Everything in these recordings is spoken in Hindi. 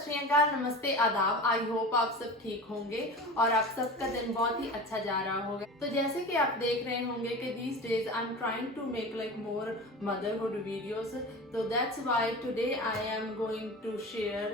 सत श्री अकाल, नमस्ते, आदाब। आई होप आप सब ठीक होंगे और आप सबका दिन बहुत ही अच्छा जा रहा होगा। तो जैसे कि आप देख रहे होंगे कि these days I'm trying to make like more motherhood videos. So that's why today I am going to share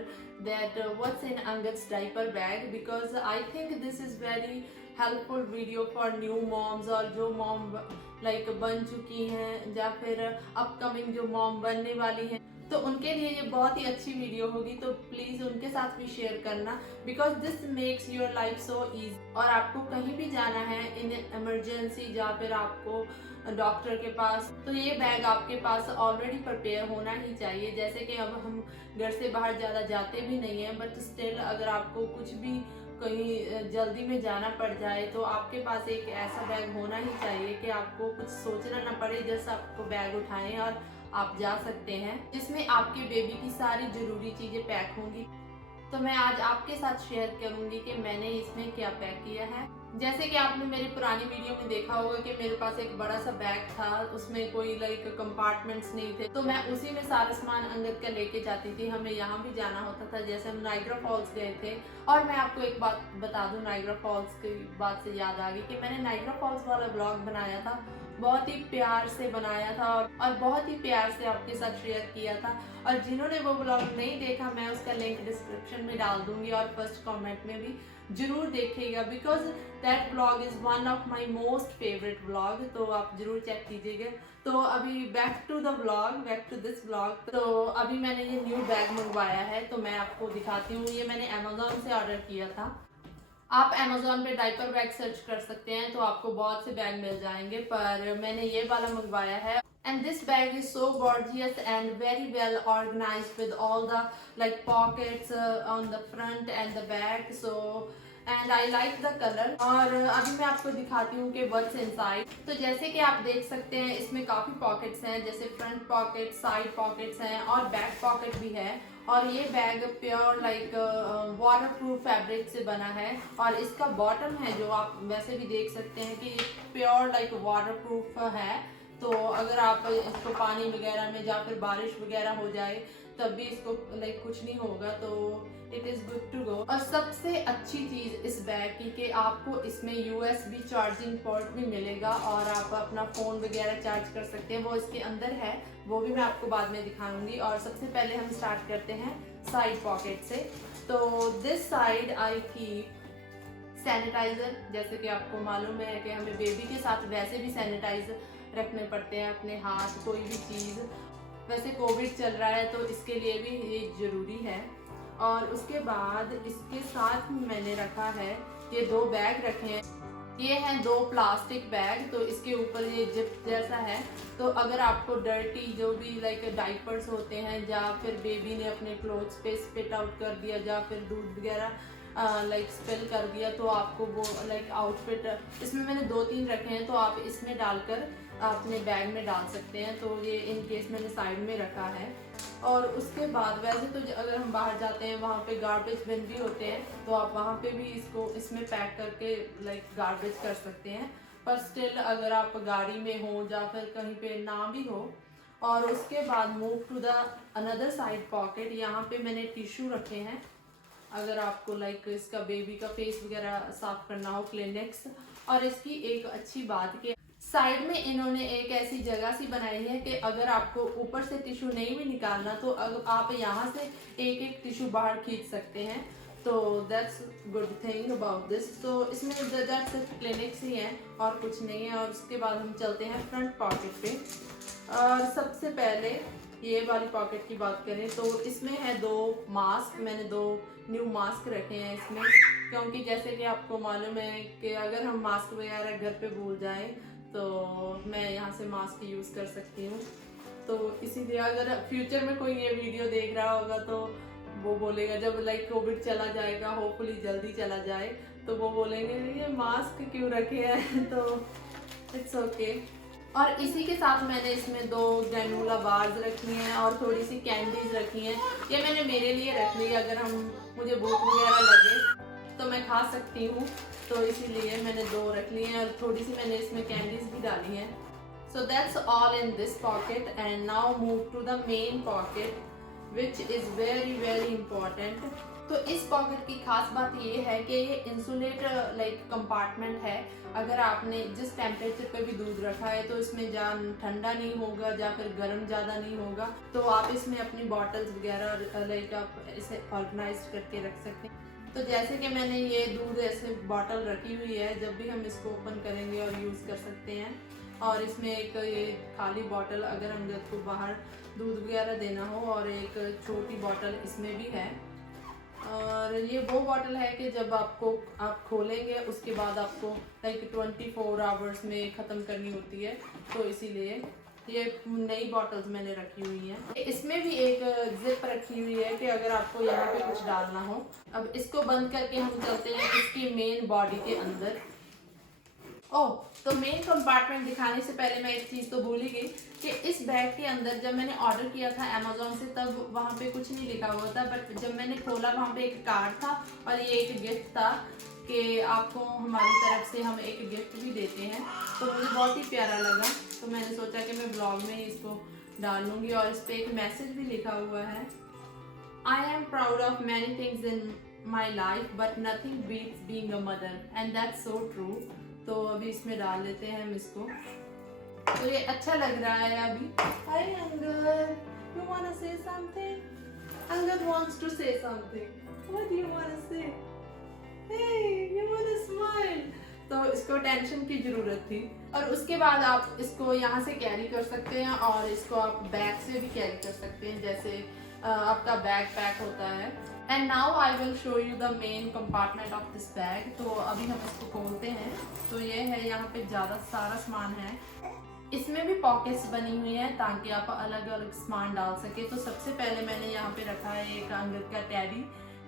that what's in Angad's diaper bag, because I think this is very helpful video for new moms और जो मॉम लाइक बन चुकी हैं या फिर अपकमिंग जो मॉम बनने वाली हैं, तो उनके लिए ये बहुत ही अच्छी वीडियो होगी। तो प्लीज़ उनके साथ भी शेयर करना, because this makes your life so easy. और आपको कहीं भी जाना है इन इमरजेंसी या फिर आपको डॉक्टर के पास, तो ये बैग आपके पास ऑलरेडी प्रिपेयर होना ही चाहिए। जैसे कि अब हम घर से बाहर ज़्यादा जाते भी नहीं हैं, बट स्टिल अगर आपको कुछ भी कहीं जल्दी में जाना पड़ जाए तो आपके पास एक ऐसा बैग होना ही चाहिए कि आपको कुछ सोचना ना पड़े, जैसे आपको बैग उठाएं और आप जा सकते हैं, जिसमें आपके बेबी की सारी जरूरी चीजें पैक होंगी। तो मैं आज आपके साथ शेयर करूंगी कि मैंने इसमें क्या पैक किया है। जैसे कि आपने मेरी पुरानी वीडियो में देखा होगा कि मेरे पास एक बड़ा सा बैग था, उसमें कोई लाइक कंपार्टमेंट्स नहीं थे, तो मैं उसी में सारा सामान अंगद का लेके जाती थी। हमें यहाँ भी जाना होता था, जैसे हम नाइग्रा फॉल्स गए थे। और मैं आपको एक बात बता दूं, नाइग्रा फॉल्स की बात से याद आ गई कि मैंने नाइग्रा फॉल्स वाला ब्लॉग बनाया था, बहुत ही प्यार से बनाया था और बहुत ही प्यार से आपके साथ शेयर किया था। और जिन्होंने वो ब्लॉग नहीं देखा, मैं उसका लिंक डिस्क्रिप्शन में डाल दूंगी और फर्स्ट कमेंट में भी जरूर देखिएगा, because that blog is one of my most favourite blog. तो आप जरूर चेक कीजिएगा। तो अभी back to the blog, back to this blog. तो अभी मैंने ये न्यू बैग मंगवाया है, तो मैं आपको दिखाती हूँ। ये मैंने अमेजोन से ऑर्डर किया था। आप अमेजोन पे डाइपर बैग सर्च कर सकते हैं तो आपको बहुत से बैग मिल जाएंगे, पर मैंने ये वाला मंगवाया है। And this bag is so gorgeous and very well organized with all the like pockets on the front and the back. So and I like the color. और अभी मैं आपको दिखाती हूँ कि what's inside. तो जैसे कि आप देख सकते हैं, इसमें काफ़ी पॉकेट्स हैं, जैसे फ्रंट पॉकेट, साइड पॉकेट्स हैं और बैक पॉकेट भी है। और ये bag pure like water proof fabric से बना है। और इसका बॉटम है, जो आप वैसे भी देख सकते हैं कि प्योर लाइक वाटर प्रूफ है। तो अगर आप इसको पानी वगैरह में या फिर बारिश वगैरह हो जाए तब भी इसको लाइक कुछ नहीं होगा, तो it is good to go. और सबसे अच्छी चीज़ इस बैग की कि आपको इसमें USB चार्जिंग पोर्ट भी मिलेगा और आप अपना फ़ोन वगैरह चार्ज कर सकते हैं, वो इसके अंदर है, वो भी मैं आपको बाद में दिखाऊंगी। और सबसे पहले हम स्टार्ट करते हैं साइड पॉकेट से। तो this side I keep sanitiser. जैसे कि आपको मालूम है कि हमें बेबी के साथ वैसे भी सैनिटाइजर रखने पड़ते हैं, अपने हाथ, कोई भी चीज़। वैसे कोविड चल रहा है तो इसके लिए भी ये ज़रूरी है। और उसके बाद इसके साथ मैंने रखा है, ये 2 बैग रखे हैं। ये हैं 2 प्लास्टिक बैग, तो इसके ऊपर ये जिप जैसा है। तो अगर आपको डर्टी जो भी लाइक डाइपर्स होते हैं या फिर बेबी ने अपने क्लोथ्स पे स्पिट आउट कर दिया या फिर दूध वगैरह लाइक स्पिल कर दिया, तो आपको वो लाइक आउटफिट, इसमें मैंने 2-3 रखे हैं, तो आप इसमें डालकर अपने बैग में डाल सकते हैं। तो ये इन केस मैंने साइड में रखा है। और उसके बाद वैसे तो अगर हम बाहर जाते हैं वहाँ पे गार्बेज बिन भी होते हैं, तो आप वहाँ पे भी इसको इसमें पैक करके लाइक गार्बेज कर सकते हैं। पर स्टिल अगर आप गाड़ी में हो या फिर कहीं पे ना भी हो। और उसके बाद move to the another side pocket. यहाँ पे मैंने टिश्यू रखे हैं, अगर आपको लाइक इसका बेबी का फेस वगैरह साफ करना हो, क्लिनिक्स। और इसकी एक अच्छी बात कि साइड में इन्होंने एक ऐसी जगह सी बनाई है कि अगर आपको ऊपर से टिश्यू नहीं भी निकालना, तो अगर आप यहाँ से एक टिश्यू बाहर खींच सकते हैं। तो that's good thing about this. तो इसमें ज़्यादातर सिर्फ क्लिनिक्स ही हैं और कुछ नहीं है। और उसके बाद हम चलते हैं फ्रंट पॉकेट पे। और सबसे पहले ये वाली पॉकेट की बात करें तो इसमें है 2 मास्क। मैंने 2 न्यू मास्क रखे हैं इसमें, क्योंकि जैसे कि आपको मालूम है कि अगर हम मास्क वगैरह घर पे भूल जाएं तो मैं यहाँ से मास्क यूज़ कर सकती हूँ। तो इसीलिए अगर फ्यूचर में कोई ये वीडियो देख रहा होगा तो वो बोलेगा, जब लाइक कोविड चला जाएगा, होपफुली जल्दी चला जाए, तो वो बोलेंगे ये मास्क क्यों रखे हैं। तो इट्स ओके। और इसी के साथ मैंने इसमें 2 ग्रेनुला बार्स रखी हैं और थोड़ी सी कैंडीज रखी हैं। ये मैंने मेरे लिए रख ली, अगर मुझे भूख वगैरह लगे तो मैं खा सकती हूँ, तो इसीलिए मैंने 2 रख ली हैं। और थोड़ी सी मैंने इसमें कैंडीज भी डाली हैं। So that's all in this pocket. And now move to the main pocket. Which is very important. तो इस पॉकेट की खास बात ये है कि ये इंसुलेट लाइक कंपार्टमेंट है। अगर आपने जिस टेम्परेचर पे भी दूध रखा है तो इसमें जा ठंडा नहीं होगा या फिर गर्म ज़्यादा नहीं होगा, तो आप इसमें अपनी बॉटल्स वगैरह लाइक आप इसे ऑर्गेनाइज करके रख सकते हैं। तो जैसे कि मैंने ये दूध ऐसे बॉटल रखी हुई है, जब भी हम इसको ओपन करेंगे और यूज़ कर सकते हैं। और इसमें एक ये खाली बॉटल अगर हम जब को बाहर दूध वगैरह देना हो, और एक छोटी बॉटल इसमें भी है। और ये वो बॉटल है कि जब आप खोलेंगे उसके बाद आपको लाइक 24 आवर्स में ख़त्म करनी होती है, तो इसीलिए ये नई बॉटल्स मैंने रखी हुई हैं। इसमें भी एक जिप रखी हुई है कि अगर आपको यहाँ पे कुछ डालना हो। अब इसको बंद करके हम चलते हैं इसकी मेन बॉडी के अंदर। ओह, तो मेन कंपार्टमेंट दिखाने से पहले मैं एक चीज़ तो भूल ही गई कि इस बैग के अंदर जब मैंने ऑर्डर किया था अमेजोन से, तब वहाँ पे कुछ नहीं लिखा हुआ था, बट जब मैंने खोला वहाँ पे एक कार्ड था और ये एक गिफ्ट था कि आपको हमारी तरफ से हम एक गिफ्ट भी देते हैं। तो मुझे बहुत ही प्यारा लगा, तो मैंने सोचा कि मैं ब्लॉग में ही इसको डाल लूँगी। और इस पर एक मैसेज भी लिखा हुआ है, I am proud of many things in my life but nothing beats being a mother, and that's so true. तो अभी इसमें डाल लेते हैं हम इसको। तो ये अच्छा लग रहा है अभी। Hi Angad, you want to say something? Angad wants to say something. What do you want to say? Hey, you want to smile. तो इसको टेंशन की जरूरत थी। और उसके बाद आप इसको यहाँ से कैरी कर सकते हैं और इसको आप बैग से भी कैरी कर सकते हैं, जैसे आपका बैग पैक होता है। And now I will show you the main compartment of this bag. तो अभी हम इसको खोलते हैं। तो ये है, यहाँ पे ज़्यादा सारा सामान है। इसमें भी पॉकेट्स बनी हुई हैं ताकि आप अलग अलग सामान डाल सके। तो सबसे पहले मैंने यहाँ पे रखा है एक अंगद का टैडी,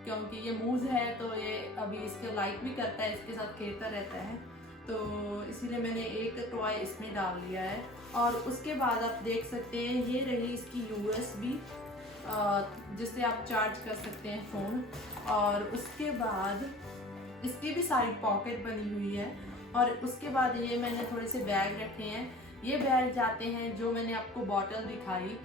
क्योंकि ये मूज है तो ये अभी इसके लाइक भी करता है, इसके साथ खेलता रहता है, तो इसीलिए मैंने एक टॉय इसमें डाल लिया है। और उसके बाद आप देख सकते हैं ये रही इसकी USB, जिससे आप चार्ज कर सकते हैं फ़ोन। और उसके बाद इसकी भी साइड पॉकेट बनी हुई है। और उसके बाद ये मैंने थोड़े से बैग रखे हैं। ये बैग जाते हैं जो मैंने आपको बॉटल दिखाई,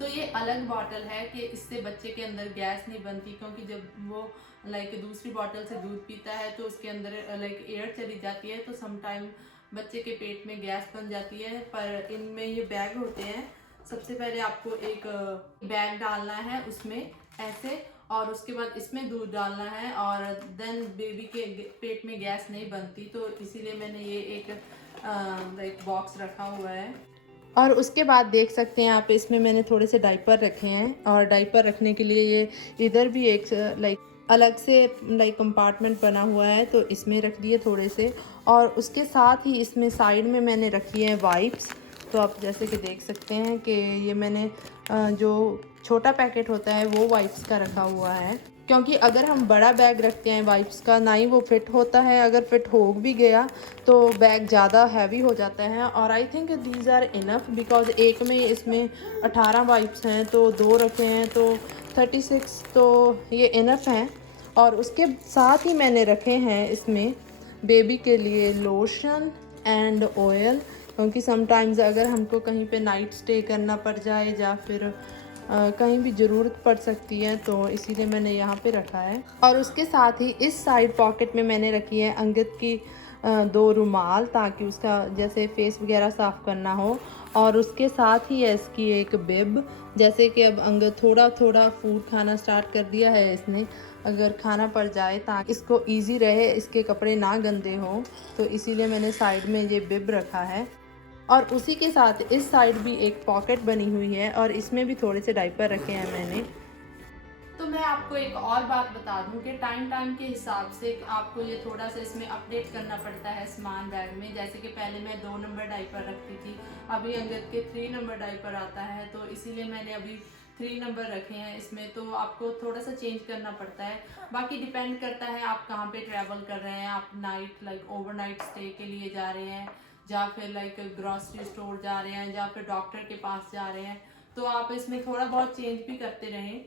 तो ये अलग बॉटल है कि इससे बच्चे के अंदर गैस नहीं बनती, क्योंकि जब वो लाइक दूसरी बॉटल से दूध पीता है तो उसके अंदर लाइक एयर चली जाती है, तो समटाइम बच्चे के पेट में गैस बन जाती है। पर इनमें ये बैग होते हैं। सबसे पहले आपको एक बैग डालना है उसमें ऐसे, और उसके बाद इसमें दूध डालना है, और देन बेबी के पेट में गैस नहीं बनती, तो इसीलिए मैंने ये एक लाइक बॉक्स रखा हुआ है। और उसके बाद देख सकते हैं आप, इसमें मैंने थोड़े से डाइपर रखे हैं, और डाइपर रखने के लिए ये इधर भी एक लाइक अलग से लाइक कंपार्टमेंट बना हुआ है, तो इसमें रख दिए थोड़े से। और उसके साथ ही इसमें साइड में मैंने रखी है वाइप्स। तो आप जैसे कि देख सकते हैं कि ये मैंने जो छोटा पैकेट होता है वो वाइप्स का रखा हुआ है, क्योंकि अगर हम बड़ा बैग रखते हैं वाइप्स का, ना ही वो फिट होता है, अगर फिट हो भी गया तो बैग ज़्यादा हैवी हो जाता है। और I think these are enough, because एक में इसमें 18 वाइप्स हैं, तो 2 रखे हैं तो 36, तो ये इनफ हैं। और उसके साथ ही मैंने रखे हैं इसमें बेबी के लिए लोशन एंड ऑयल, क्योंकि समटाइम्स अगर हमको कहीं पे नाइट स्टे करना पड़ जाए या फिर कहीं भी ज़रूरत पड़ सकती है, तो इसीलिए मैंने यहाँ पे रखा है। और उसके साथ ही इस साइड पॉकेट में मैंने रखी है अंगद की 2 रुमाल, ताकि उसका जैसे फेस वगैरह साफ़ करना हो। और उसके साथ ही है इसकी एक बिब, जैसे कि अब अंगद थोड़ा थोड़ा फूड खाना स्टार्ट कर दिया है इसने, अगर खाना पड़ जाए ताकि इसको ईजी रहे, इसके कपड़े ना गंदे हों, तो इसीलिए मैंने साइड में ये बिब रखा है। और उसी के साथ इस साइड भी एक पॉकेट बनी हुई है, और इसमें भी थोड़े से डाइपर रखे हैं मैंने। तो मैं आपको एक और बात बता दूं कि टाइम के हिसाब से आपको ये थोड़ा सा इसमें अपडेट करना पड़ता है सामान बैग में। जैसे कि पहले मैं 2 नंबर डाइपर रखती थी, अभी अंगद के 3 नंबर डाइपर आता है, तो इसीलिए मैंने अभी 3 नंबर रखे हैं इसमें। तो आपको थोड़ा सा चेंज करना पड़ता है। बाकी डिपेंड करता है आप कहाँ पे ट्रैवल कर रहे हैं, आप नाइट लाइक ओवरनाइट स्टे के लिए जा रहे हैं, या फिर लाइक ग्रॉसरी स्टोर जा रहे हैं, या फिर डॉक्टर के पास जा रहे हैं, तो आप इसमें थोड़ा बहुत चेंज भी करते रहें।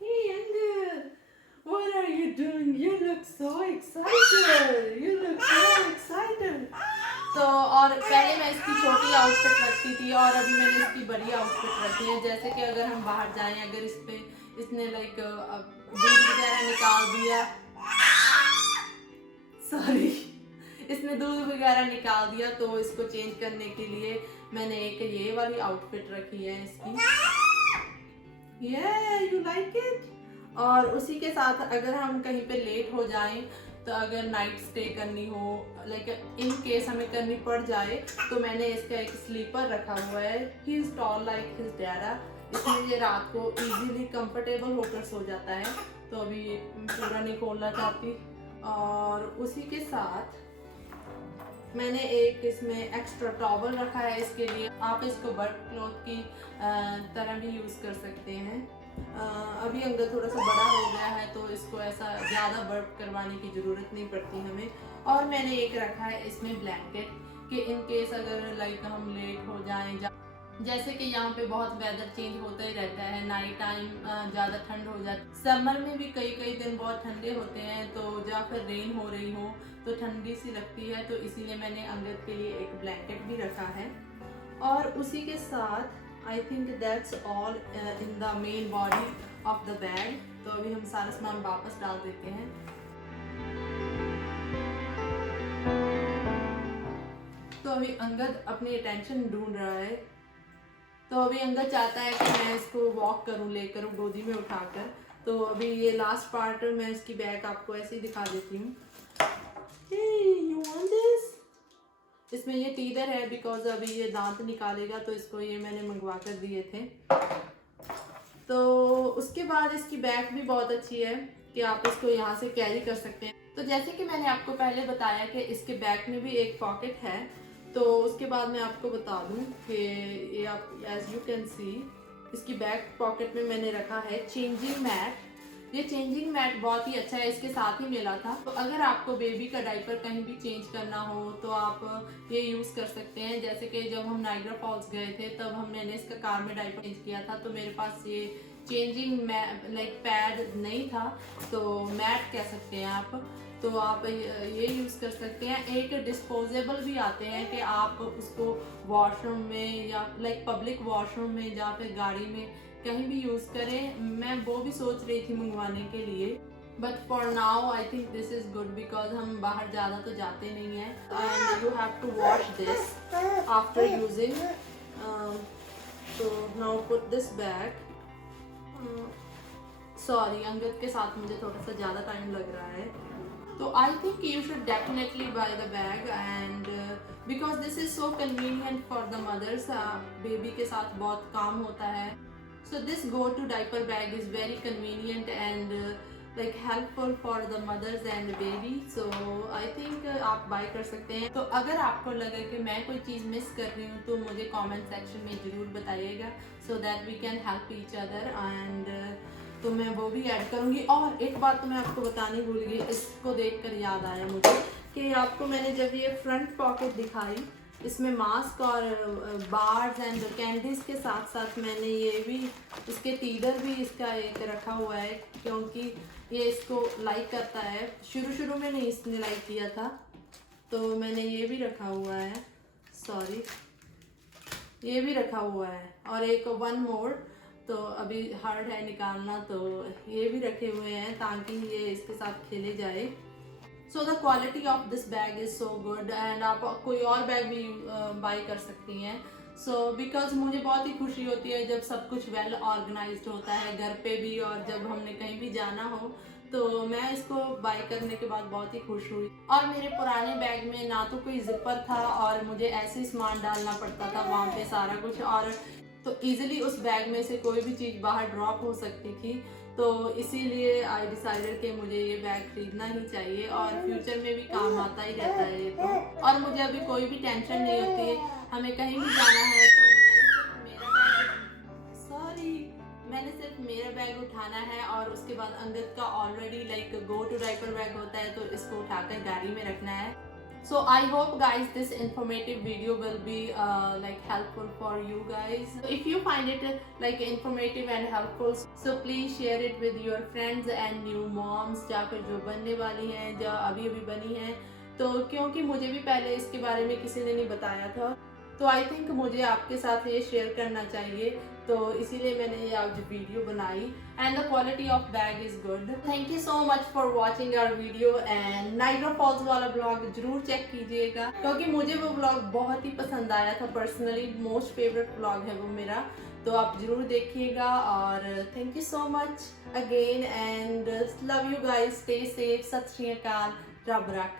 Hey Angel, what are you doing? You look so excited. You look so excited. तो और पहले मैं इसकी छोटी आउटफिट रखती थी और अभी मैंने इसकी बड़ी आउटफिट रखी है। जैसे कि अगर हम बाहर जाएं, अगर इस पे इसने लाइक दूध वगैरह निकाल दिया, सॉरी, इसने दूध वगैरह निकाल दिया, तो इसको चेंज करने के लिए मैंने एक ये वाली आउटफिट रखी है इसकी। You like it. और उसी के साथ अगर हम कहीं पे लेट हो जाएं, तो अगर नाइट स्टे करनी हो, लाइक इन केस हमें करनी पड़ जाए, तो मैंने इसका एक स्लीपर रखा हुआ है। He is tall like his dada. इसमें ये रात को इजीली कंफर्टेबल होकर सो जाता है। तो अभी पूरा नहीं खोलना चाहती। और उसी के साथ मैंने एक इसमें एक्स्ट्रा टॉवल रखा है इसके लिए। आप इसको बर्ड क्लॉथ की तरह भी यूज़ कर सकते हैं। अभी अंगद थोड़ा सा बड़ा हो गया है, तो इसको ऐसा ज़्यादा बर्प करवाने की ज़रूरत नहीं पड़ती हमें। और मैंने एक रखा है इसमें ब्लैंकेट, कि इन केस अगर लाइक हम लेट हो जाएं, जैसे कि यहाँ पे बहुत वेदर चेंज होता ही रहता है। नाइट टाइम ज़्यादा ठंड हो जाती है, समर में भी कई कई दिन बहुत ठंडे होते हैं, तो या फिर रेन हो रही हो तो ठंडी सी लगती है, तो इसीलिए मैंने अंगद के लिए एक ब्लैंकेट भी रखा है। और उसी के साथ I think that's all in the main body of the bag. तो अभी हम सारा सामान वापस डाल देते हैं। तो अभी अंगद अपनी अटेंशन ढूंढ रहा है, तो अभी अंगद चाहता है कि मैं इसको वॉक करूं, लेकर गोदी में उठाकर। तो अभी ये लास्ट पार्ट मैं इसकी बैग आपको ऐसे ही दिखा देती हूँ। You want this? इसमें ये टीदर है, बिकॉज अभी ये दांत निकालेगा, तो इसको ये मैंने मंगवा कर दिए थे। तो उसके बाद इसकी बैग भी बहुत अच्छी है कि आप इसको यहाँ से कैरी कर सकते हैं। तो जैसे कि मैंने आपको पहले बताया कि इसके बैग में भी एक पॉकेट है, तो उसके बाद मैं आपको बता दूं कि ये आप एज यू कैन सी इसकी बैक पॉकेट में मैंने रखा है चेंजिंग मैट। ये चेंजिंग मैट बहुत ही अच्छा है, इसके साथ ही मिला था। तो अगर आपको बेबी का डायपर कहीं भी चेंज करना हो तो आप ये यूज़ कर सकते हैं। जैसे कि जब हम नाइग्रा फॉल्स गए थे, तब मैंने इसका कार में डायपर चेंज किया था, तो मेरे पास ये चेंजिंग लाइक पैड नहीं था, तो मैट कह सकते हैं आप। तो आप ये यूज़ कर सकते हैं। एक डिस्पोजेबल भी आते हैं कि आप उसको वॉशरूम में या लाइक पब्लिक वॉशरूम में या फिर गाड़ी में कहीं भी यूज़ करें। मैं वो भी सोच रही थी मंगवाने के लिए, but for now I think this is good, because हम बाहर ज़्यादा तो जाते नहीं हैं। And you have to wash this after using. तो now put this back. Sorry, Angad के साथ मुझे थोड़ा सा ज़्यादा टाइम लग रहा है। तो I think you should definitely buy the bag, and because this is so convenient for the mothers. Baby के साथ बहुत काम होता है। So this go to diaper bag is very convenient and like helpful for the mothers and baby. So I think आप बाय कर सकते हैं। तो अगर आपको लगे कि मैं कोई चीज़ मिस कर रही हूँ, तो मुझे कमेंट सेक्शन में ज़रूर बताइएगा, so that we can help each other. And तो मैं वो भी ऐड करूँगी। और एक बात तो मैं आपको बतानी भूल गई, इसको देखकर याद आया मुझे कि आपको मैंने जब ये फ्रंट पॉकेट दिखाई, इसमें मास्क और बार्स एंड कैंडीज़ के साथ साथ मैंने ये भी इसके टीदर भी इसका एक रखा हुआ है, क्योंकि ये इसको लाइक करता है। शुरू में नहीं इसने लाइक किया था, तो मैंने ये भी रखा हुआ है। सॉरी, ये भी रखा हुआ है। और एक वन मोर, तो अभी हार्ड है निकालना, तो ये भी रखे हुए हैं ताकि ये इसके साथ खेले जाए। So the quality of this bag is so good. And आप कोई और बैग भी बाई कर सकती हैं। सो बिकॉज मुझे बहुत ही खुशी होती है जब सब कुछ वेल ऑर्गेनाइज्ड होता है घर पे भी, और जब हमने कहीं भी जाना हो, तो मैं इसको बाई करने के बाद बहुत ही खुश हुई। और मेरे पुराने बैग में ना तो कोई जिपर था, और मुझे ऐसे सामान डालना पड़ता था वहाँ पे सारा कुछ, और तो इजीली उस बैग में से कोई भी चीज़ बाहर ड्रॉप हो सकती थी। तो इसीलिए आई डिसाइडेड कि मुझे ये बैग खरीदना ही चाहिए, और फ्यूचर में भी काम आता ही रहता है ये तो। और मुझे अभी कोई भी टेंशन नहीं होती है, हमें कहीं भी जाना है तो मैंने सिर्फ मेरा बैग उठाना है, और उसके बाद अंगद का already like go to diaper bag होता है, तो इसको उठाकर गाड़ी में रखना है। So I hope guys this informative video will be like helpful for you guys. If you find it like informative and helpful, so please share it with your friends and new moms, या फिर जो बनने वाली हैं, जो अभी बनी हैं, तो क्योंकि मुझे भी पहले इसके बारे में किसी ने नहीं बताया था, तो आई थिंक मुझे आपके साथ ये शेयर करना चाहिए, तो इसीलिए मैंने ये आज वीडियो बनाई। And the quality of bag is good. Thank you so much for watching our video. And Niagara Falls वाला ब्लॉग जरूर चेक कीजिएगा, क्योंकि मुझे वो ब्लॉग बहुत ही पसंद आया था। पर्सनली मोस्ट फेवरेट ब्लॉग है वो मेरा, तो आप जरूर देखिएगा। और thank you so much again and love you guys, stay safe, सत श्री अकाल, रब रख।